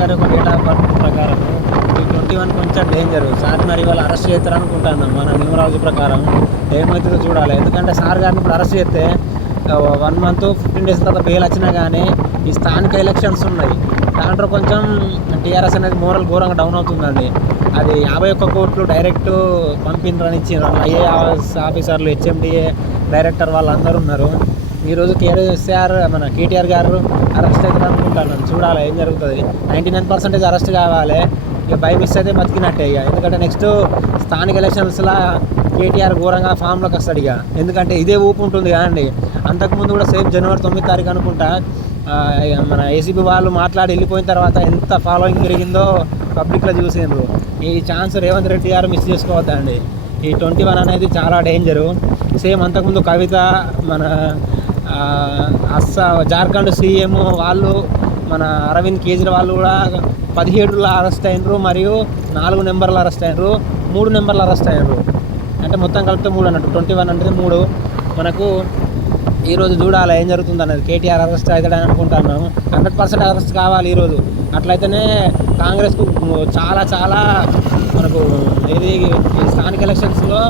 గారి ఒక date of birth ప్రకారం ఈ 21 కొంచెం డేంజర్. సార్ మరి వాళ్ళు అరెస్ట్ చేస్తారనుకుంటాను మన న్యూమరాలజీ ప్రకారం. ఏమవుతుందో చూడాలి. ఎందుకంటే సార్ గారిని ఇప్పుడు అరెస్ట్ చేస్తే 1 మంత్ 15 డేస్ తర్వాత బెయిల్ వచ్చినా కానీ ఈ స్థానిక ఎలక్షన్స్ ఉన్నాయి. దాంట్లో కొంచెం టీఆర్ఎస్ అనేది మోరల్ ఘోరంగా డౌన్ అవుతుందండి. అది 51 కోట్లు డైరెక్ట్ పంపినరని ఇచ్చిన ఐఏఎస్ ఆఫీసర్లు, హెచ్ఎండిఏ డైరెక్టర్ వాళ్ళందరూ ఉన్నారు. ఈరోజు కేటీఆర్ గారు అరెస్ట్ అవుతారు అనుకుంటాను. చూడాలి ఏం జరుగుతుంది. 99% అరెస్ట్ కావాలి. ఇక బై మిస్ అయితే బతికినట్టే ఇక. ఎందుకంటే నెక్స్ట్ స్థానిక ఎలక్షన్స్లో కేటీఆర్ ఘోరంగా ఫామ్లోకి వస్తాడు ఇక. ఎందుకంటే ఇదే ఊపు ఉంటుంది కదండి. అంతకుముందు కూడా సేమ్ జనవరి 9 తారీఖు అనుకుంటా మన ఏసీబీ వాళ్ళు మాట్లాడి వెళ్ళిపోయిన తర్వాత ఎంత ఫాలోయింగ్ పెరిగిందో పబ్లిక్లో చూసిండ్రు. ఈ ఛాన్స్ రేవంత్ రెడ్డి గారు మిస్ చేసుకోవద్దండి. ఈ 21 అనేది చాలా డేంజరు. సేమ్ అంతకుముందు కవిత, మన జార్ఖండ్ సీఎం వాళ్ళు, మన అరవింద్ కేజ్రీవాల్ కూడా 17 అరెస్ట్ అయినరు, మరియు 4 నెంబర్లు అరెస్ట్ అయినరు, 3 నెంబర్లు అరెస్ట్ అయినరు. అంటే మొత్తం కలిపితే 3 అన్నట్టు. 21 అంటే 3. మనకు ఈరోజు చూడాలి ఏం జరుగుతుంది అనేది. కేటీఆర్ అరెస్ట్ అవుతాడని అనుకుంటున్నాము. 100% అరెస్ట్ కావాలి ఈరోజు. అట్లయితేనే కాంగ్రెస్కు చాలా చాలా మనకు ఇది స్థానిక ఎలక్షన్స్లో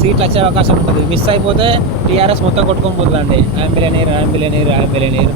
సీట్లు వచ్చే అవకాశం ఉంటుంది. మిస్ అయిపోతే టీఆర్ఎస్ మొత్తం కొట్టుకొని పోతుందండి. I'm billionaire.